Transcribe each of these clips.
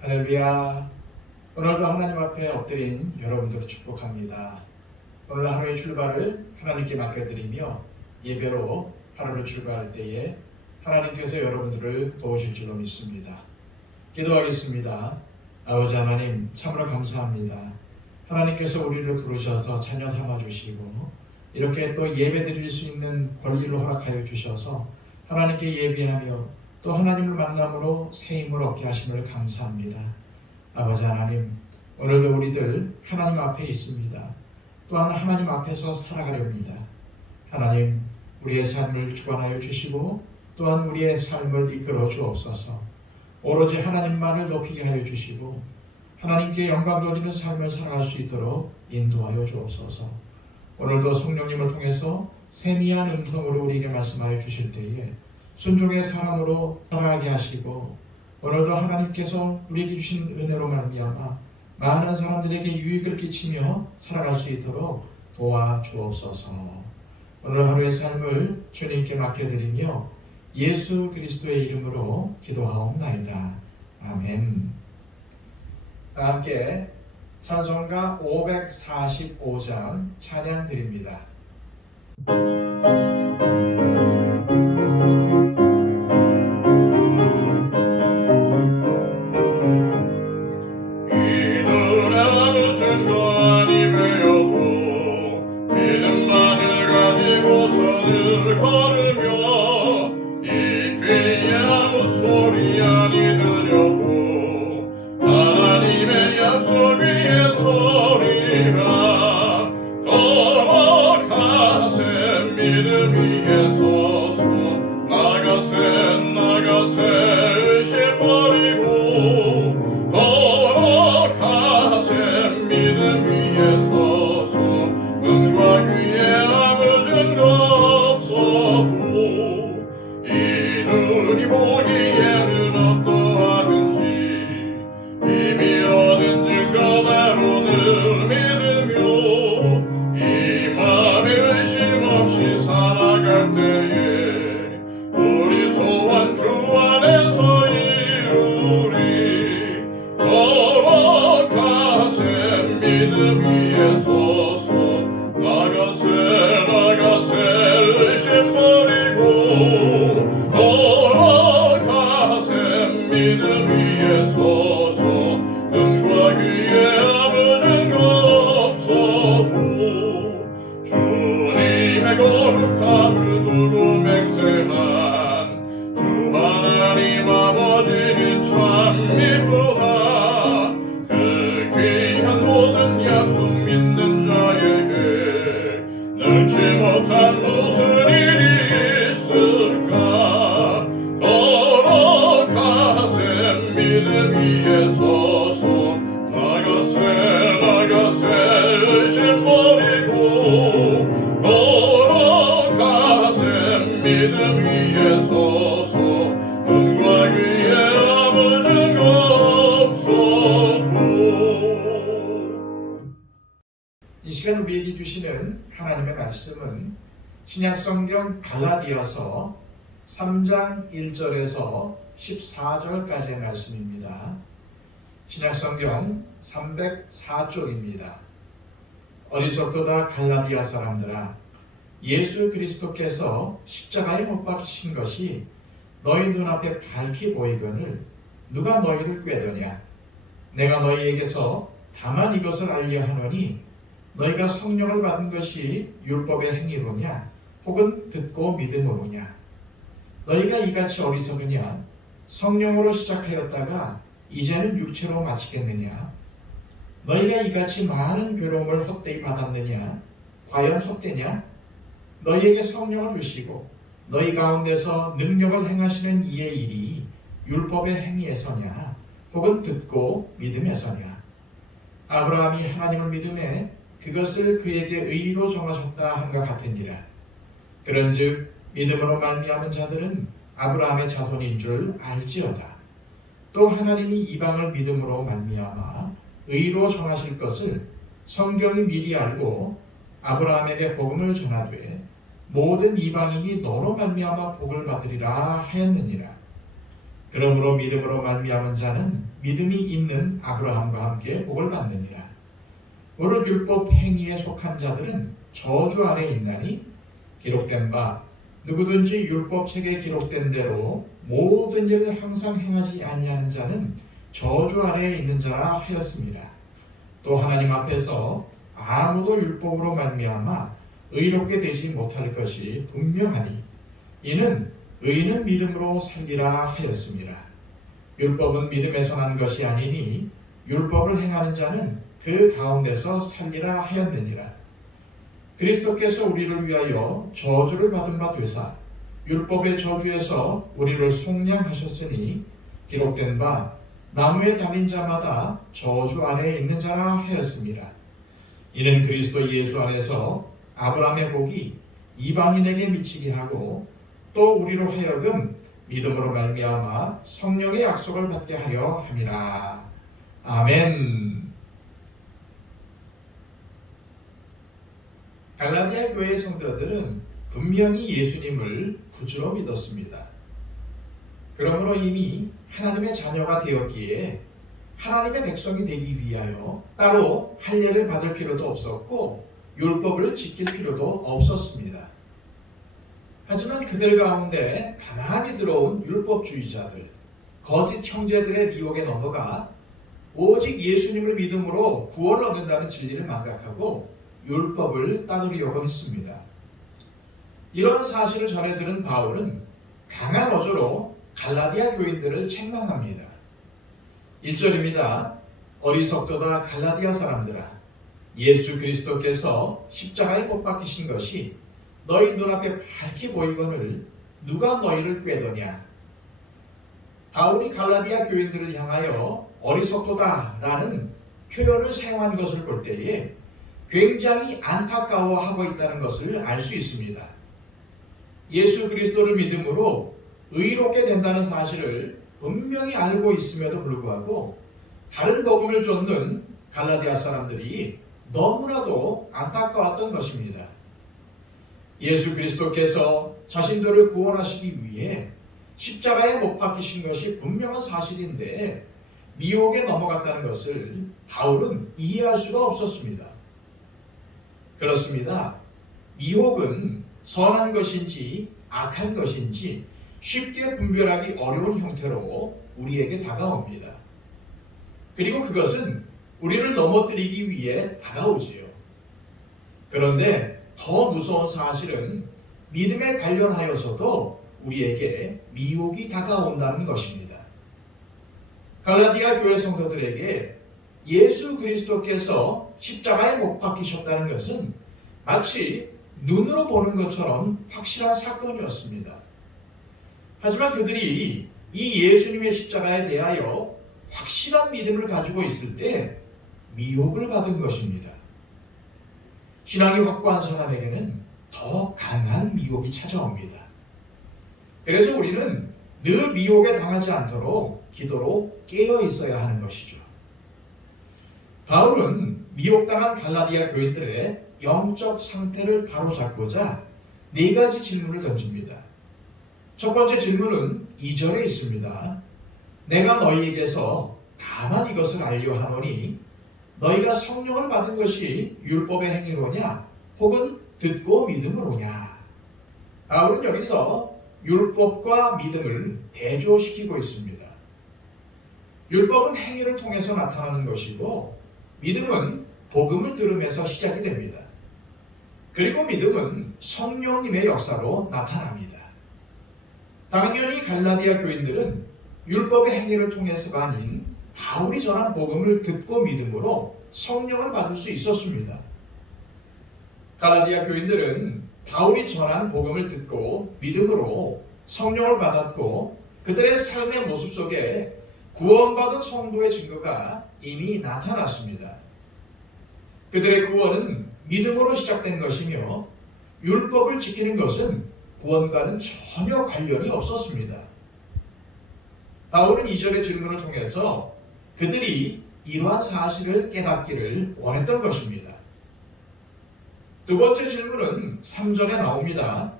할렐루야. 오늘도 하나님 앞에 엎드린 여러분들을 축복합니다. 오늘 하루의 출발을 하나님께 맡겨드리며 예배로 하루를 출발할 때에 하나님께서 여러분들을 도우실 줄로 믿습니다. 기도하겠습니다. 아버지 하나님, 참으로 감사합니다. 하나님께서 우리를 부르셔서 자녀 삼아주시고 이렇게 또 예배 드릴 수 있는 권리를 허락하여 주셔서 하나님께 예배하며 또 하나님을 만남으로 새 힘을 얻게 하심을 감사합니다. 아버지 하나님, 오늘도 우리들 하나님 앞에 있습니다. 또한 하나님 앞에서 살아가려 합니다. 하나님, 우리의 삶을 주관하여 주시고 또한 우리의 삶을 이끌어 주옵소서. 오로지 하나님만을 높이게 하여 주시고 하나님께 영광 돌리는 삶을 살아갈 수 있도록 인도하여 주옵소서. 오늘도 성령님을 통해서 세미한 음성으로 우리에게 말씀하여 주실 때에 순종의 사람으로 살아가게 하시고 오늘도 하나님께서 우리에게 주신 은혜로 말미암아 많은 사람들에게 유익을 끼치며 살아갈 수 있도록 도와주옵소서. 오늘 하루의 삶을 주님께 맡겨드리며 예수 그리스도의 이름으로 기도하옵나이다. 아멘. 다 함께 찬송가 545장 찬양 드립니다. 이 시간 우리에게 주시는 하나님의 말씀은 신약성경 갈라디아서 3장 1절에서 14절까지의 말씀입니다. 신약성경 304쪽입니다. 어리석도다 갈라디아 사람들아, 예수 그리스도께서 십자가에 못 박히신 것이 너희 눈앞에 밝히 보이거늘 누가 너희를 꾀더냐? 내가 너희에게서 다만 이것을 알려 하노니 너희가 성령을 받은 것이 율법의 행위로냐 혹은 듣고 믿음으로냐? 너희가 이같이 어리석으냐? 성령으로 시작하였다가 이제는 육체로 마치겠느냐? 너희가 이같이 많은 괴로움을 헛되이 받았느냐? 과연 헛되냐? 너희에게 성령을 주시고 너희 가운데서 능력을 행하시는 이의 일이 율법의 행위에서냐 혹은 듣고 믿음에서냐? 아브라함이 하나님을 믿음에 그것을 그에게 의로 정하셨다 함과 같으니라. 그런즉 믿음으로 말미암은 자들은 아브라함의 자손인 줄 알지어다. 또 하나님이 이방을 믿음으로 말미암아 의로 정하실 것을 성경이 미리 알고 아브라함에게 복음을 전하되 모든 이방인이 너로 말미암아 복을 받으리라 하였느니라. 그러므로 믿음으로 말미암은 자는 믿음이 있는 아브라함과 함께 복을 받느니라. 무릇 율법 행위에 속한 자들은 저주 아래 있나니 기록된 바 누구든지 율법책에 기록된 대로 모든 일을 항상 행하지 아니하는 자는 저주 아래에 있는 자라 하였습니다. 또 하나님 앞에서 아무도 율법으로 말미암아 의롭게 되지 못할 것이 분명하니 이는 의인은 믿음으로 살리라 하였습니다. 율법은 믿음에서 난 것이 아니니 율법을 행하는 자는 그 가운데서 살리라 하였느니라. 그리스도께서 우리를 위하여 저주를 받은 바 되사 율법의 저주에서 우리를 속량하셨으니 기록된 바 나무에 달린 자마다 저주 아래에 있는 자라 하였습니다. 이는 그리스도 예수 안에서 아브라함의 복이 이방인에게 미치게 하고 또 우리로 하여금 믿음으로 말미암아 성령의 약속을 받게 하려 함이라. 아멘. 갈라디아 교회의 성도들은 분명히 예수님을 구주로 믿었습니다. 그러므로 이미 하나님의 자녀가 되었기에 하나님의 백성이 되기 위하여 따로 할례를 받을 필요도 없었고 율법을 지킬 필요도 없었습니다. 하지만 그들 가운데 가난히 들어온 율법주의자들, 거짓 형제들의 미혹에 넘어가 오직 예수님을 믿음으로 구원을 얻는다는 진리를 망각하고 율법을 따르려고 했습니다. 이런 사실을 전해 들은 바울은 강한 어조로 갈라디아 교인들을 책망합니다. 1절입니다. 어리석도다 갈라디아 사람들아, 예수 그리스도께서 십자가에 못 박히신 것이 너희 눈앞에 밝게 보이거늘 누가 너희를 꾀더냐. 바울이 갈라디아 교인들을 향하여 어리석도다라는 표현을 사용한 것을 볼 때에 굉장히 안타까워하고 있다는 것을 알 수 있습니다. 예수 그리스도를 믿음으로 의롭게 된다는 사실을 분명히 알고 있음에도 불구하고 다른 복음을 쫓는 갈라디아 사람들이 너무나도 안타까웠던 것입니다. 예수 그리스도께서 자신들을 구원하시기 위해 십자가에 못 박히신 것이 분명한 사실인데 미혹에 넘어갔다는 것을 바울은 이해할 수가 없었습니다. 그렇습니다. 미혹은 선한 것인지 악한 것인지 쉽게 분별하기 어려운 형태로 우리에게 다가옵니다. 그리고 그것은 우리를 넘어뜨리기 위해 다가오지요. 그런데 더 무서운 사실은 믿음에 관련하여서도 우리에게 미혹이 다가온다는 것입니다. 갈라디아 교회 성도들에게 예수 그리스도께서 십자가에 못 박히셨다는 것은 마치 눈으로 보는 것처럼 확실한 사건이었습니다. 하지만 그들이 이 예수님의 십자가에 대하여 확실한 믿음을 가지고 있을 때 미혹을 받은 것입니다. 신앙이 확고한 사람에게는 더 강한 미혹이 찾아옵니다. 그래서 우리는 늘 미혹에 당하지 않도록 기도로 깨어 있어야 하는 것이죠. 바울은 미혹당한 갈라디아 교인들의 영적 상태를 바로잡고자 4가지 질문을 던집니다. 첫 번째 질문은 2절에 있습니다. 내가 너희에게서 다만 이것을 알려 하노니 너희가 성령을 받은 것이 율법의 행위로냐 혹은 듣고 믿음으로냐. 바울은 여기서 율법과 믿음을 대조시키고 있습니다. 율법은 행위를 통해서 나타나는 것이고 믿음은 복음을 들으면서 시작이 됩니다. 그리고 믿음은 성령님의 역사로 나타납니다. 당연히 갈라디아 교인들은 율법의 행위를 통해서가 아닌 바울이 전한 복음을 듣고 믿음으로 성령을 받을 수 있었습니다. 갈라디아 교인들은 바울이 전한 복음을 듣고 믿음으로 성령을 받았고 그들의 삶의 모습 속에 구원받은 성도의 증거가 이미 나타났습니다. 그들의 구원은 믿음으로 시작된 것이며 율법을 지키는 것은 구원과는 전혀 관련이 없었습니다. 바울은 2절의 질문을 통해서 그들이 이러한 사실을 깨닫기를 원했던 것입니다. 두 번째 질문은 3절에 나옵니다.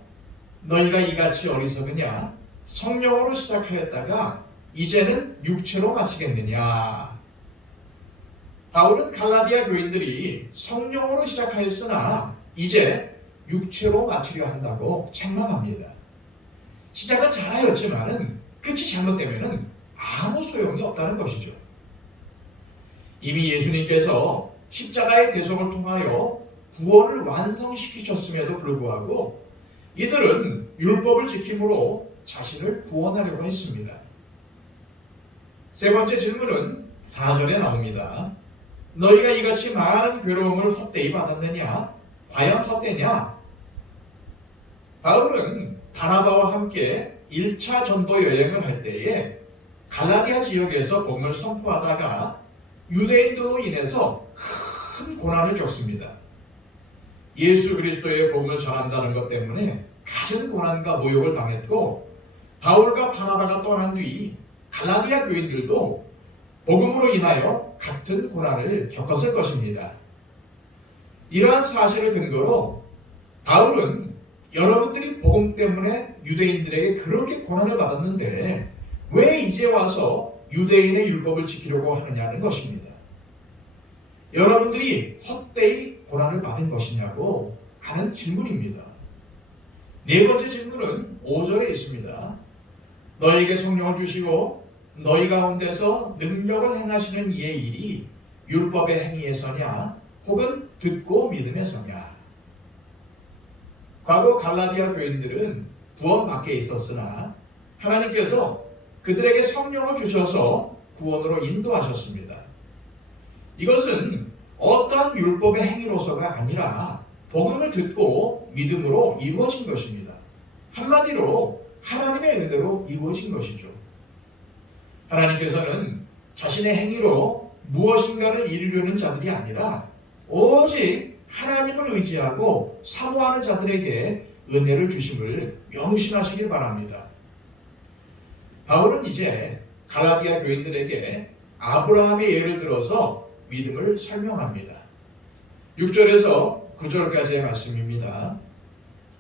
너희가 이같이 어리석으냐? 성령으로 시작하였다가 이제는 육체로 마치겠느냐? 바울은 갈라디아 교인들이 성령으로 시작하였으나 이제 육체로 마치려 한다고 책망합니다. 시작은 잘하였지만 끝이 잘못되면 아무 소용이 없다는 것이죠. 이미 예수님께서 십자가의 대속을 통하여 구원을 완성시키셨음에도 불구하고 이들은 율법을 지킴으로 자신을 구원하려고 했습니다. 세 번째 질문은 4절에 나옵니다. 너희가 이같이 많은 괴로움을 헛되이 받았느냐? 과연 헛되냐? 바울은 바나바와 함께 1차 전도 여행을 할 때에 갈라디아 지역에서 복음을 선포하다가 유대인들로 인해서 큰 고난을 겪습니다. 예수 그리스도의 복음을 전한다는 것 때문에 가진 고난과 모욕을 당했고 바울과 바나바가 떠난 뒤 갈라디아 교인들도 복음으로 인하여 같은 고난을 겪었을 것입니다. 이러한 사실을 근거로 바울은 여러분들이 복음 때문에 유대인들에게 그렇게 고난을 받았는데 왜 이제 와서 유대인의 율법을 지키려고 하느냐는 것입니다. 여러분들이 헛되이 고난을 받은 것이냐고 하는 질문입니다. 네 번째 질문은 5절에 있습니다. 너에게 성령을 주시고 너희 가운데서 능력을 행하시는 이의 일이 율법의 행위에서냐 혹은 듣고 믿음에서냐. 과거 갈라디아 교인들은 구원 밖에 있었으나 하나님께서 그들에게 성령을 주셔서 구원으로 인도하셨습니다. 이것은 어떠한 율법의 행위로서가 아니라 복음을 듣고 믿음으로 이루어진 것입니다. 한마디로 하나님의 은혜로 이루어진 것이죠. 하나님께서는 자신의 행위로 무엇인가를 이루려는 자들이 아니라 오직 하나님을 의지하고 사모하는 자들에게 은혜를 주심을 명심하시길 바랍니다. 바울은 이제 갈라디아 교인들에게 아브라함의 예를 들어서 믿음을 설명합니다. 6절에서 9절까지의 말씀입니다.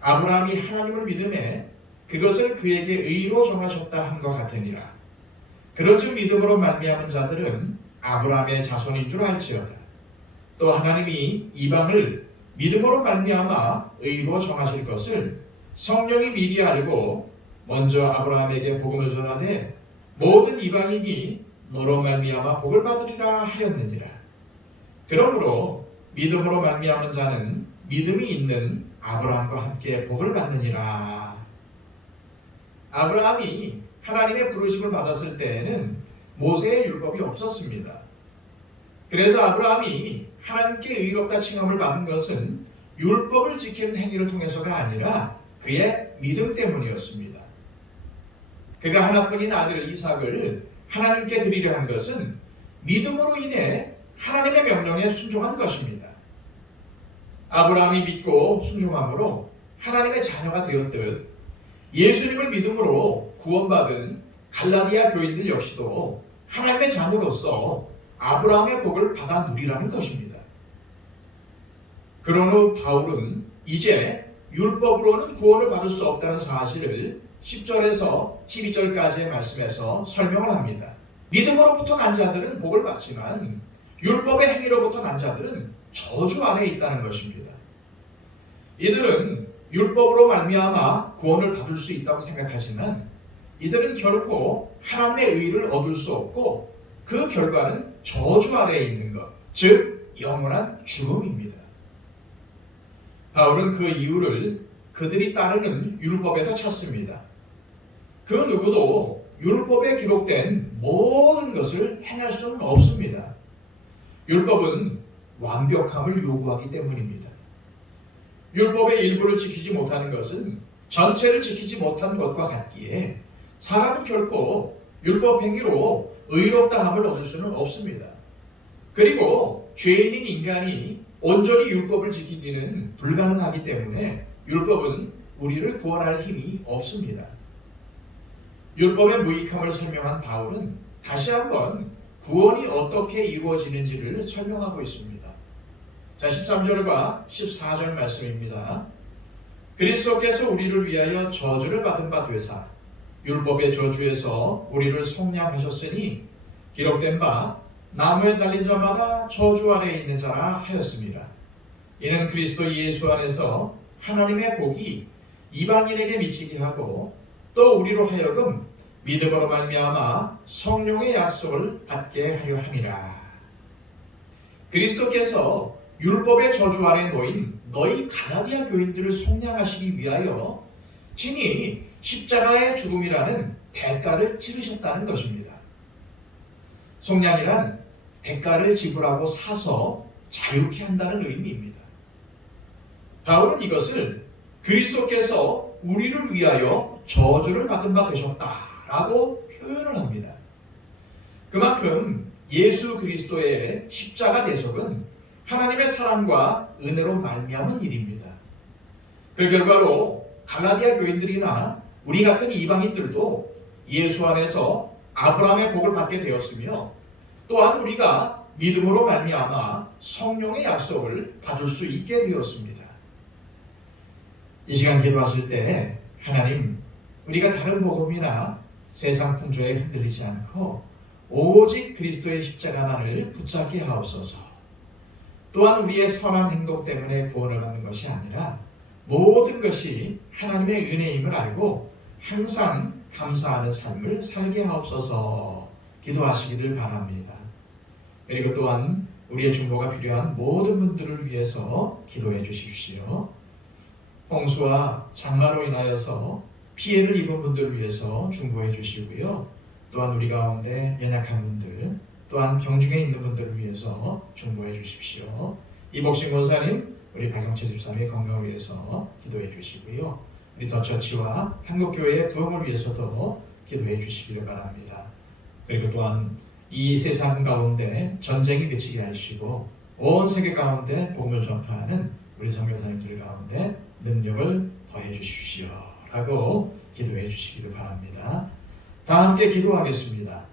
아브라함이 하나님을 믿음에 그것을 그에게 의로 정하셨다 함과 같으니라. 그런즉 믿음으로 말미암은 자들은 아브라함의 자손인 줄 알지어다. 또 하나님이 이방을 믿음으로 말미암아 의로 정하실 것을 성령이 미리 알고 먼저 아브라함에게 복음을 전하되 모든 이방인이 너로 말미암아 복을 받으리라 하였느니라. 그러므로 믿음으로 말미암은 자는 믿음이 있는 아브라함과 함께 복을 받느니라. 아브라함이 하나님의 부르심을 받았을 때에는 모세의 율법이 없었습니다. 그래서 아브라함이 하나님께 의롭다 칭함을 받은 것은 율법을 지키는 행위를 통해서가 아니라 그의 믿음 때문이었습니다. 그가 하나뿐인 아들 이삭을 하나님께 드리려 한 것은 믿음으로 인해 하나님의 명령에 순종한 것입니다. 아브라함이 믿고 순종함으로 하나님의 자녀가 되었듯 예수님을 믿음으로 구원받은 갈라디아 교인들 역시도 하나님의 자녀로서 아브라함의 복을 받아 누리라는 것입니다. 그런 후 바울은 이제 율법으로는 구원을 받을 수 없다는 사실을 10절에서 12절까지의 말씀에서 설명을 합니다. 믿음으로부터 난 자들은 복을 받지만 율법의 행위로부터 난 자들은 저주 아래에 있다는 것입니다. 이들은 율법으로 말미암아 구원을 받을 수 있다고 생각하지만 이들은 결코 하나님의 의를 얻을 수 없고 그 결과는 저주 아래에 있는 것, 즉 영원한 죽음입니다. 바울은 그 이유를 그들이 따르는 율법에서 찾습니다. 그 누구도 율법에 기록된 모든 것을 행할 수는 없습니다. 율법은 완벽함을 요구하기 때문입니다. 율법의 일부를 지키지 못하는 것은 전체를 지키지 못한 것과 같기에 사람은 결코 율법 행위로 의롭다함을 얻을 수는 없습니다. 그리고 죄인인 인간이 온전히 율법을 지키기는 불가능하기 때문에 율법은 우리를 구원할 힘이 없습니다. 율법의 무익함을 설명한 바울은 다시 한번 구원이 어떻게 이루어지는지를 설명하고 있습니다. 자, 13절과 14절 말씀입니다. 그리스도께서 우리를 위하여 저주를 받은 바 되사 율법의 저주에서 우리를 속량하셨으니 기록된 바 나무에 달린 자마다 저주 아래에 있는 자라 하였습니다. 이는 그리스도 예수 안에서 하나님의 복이 이방인에게 미치게 하고 또 우리로 하여금 믿음으로 말미암아 성령의 약속을 받게 하려 함이라. 그리스도께서 율법의 저주 아래 놓인 너희 갈라디아 교인들을 속량하시기 위하여 친히 십자가의 죽음이라는 대가를 치르셨다는 것입니다. 속량이란 대가를 지불하고 사서 자유케 한다는 의미입니다. 바울은 이것을 그리스도께서 우리를 위하여 저주를 받은 바 되셨다라고 표현을 합니다. 그만큼 예수 그리스도의 십자가 대속은 하나님의 사랑과 은혜로 말미암은 일입니다. 그 결과로 갈라디아 교인들이나 우리 같은 이방인들도 예수 안에서 아브라함의 복을 받게 되었으며 또한 우리가 믿음으로 말미암아 성령의 약속을 받을 수 있게 되었습니다. 이 시간 기도하실 때 하나님, 우리가 다른 복음이나 세상 풍조에 흔들리지 않고 오직 그리스도의 십자가만을 붙잡게 하옵소서. 또한 우리의 선한 행동 때문에 구원을 받는 것이 아니라 모든 것이 하나님의 은혜임을 알고 항상 감사하는 삶을 살게 하옵소서 기도하시기를 바랍니다. 그리고 또한 우리의 중보가 필요한 모든 분들을 위해서 기도해 주십시오. 홍수와 장마로 인하여서 피해를 입은 분들을 위해서 중보해 주시고요. 또한 우리 가운데 연약한 분들, 또한 병중에 있는 분들을 위해서 중보해 주십시오. 이복식 원사님, 우리 박영채 집사님의 건강을 위해서 기도해 주시고요. 우리 더처치와 한국교회의 부흥을 위해서도 기도해 주시기를 바랍니다. 그리고 또한 이 세상 가운데 전쟁이 그치게 하시고 온 세계 가운데 복음을 전파하는 우리 선교사님들 가운데 능력을 더해 주십시오 라고 기도해 주시기를 바랍니다. 다 함께 기도하겠습니다.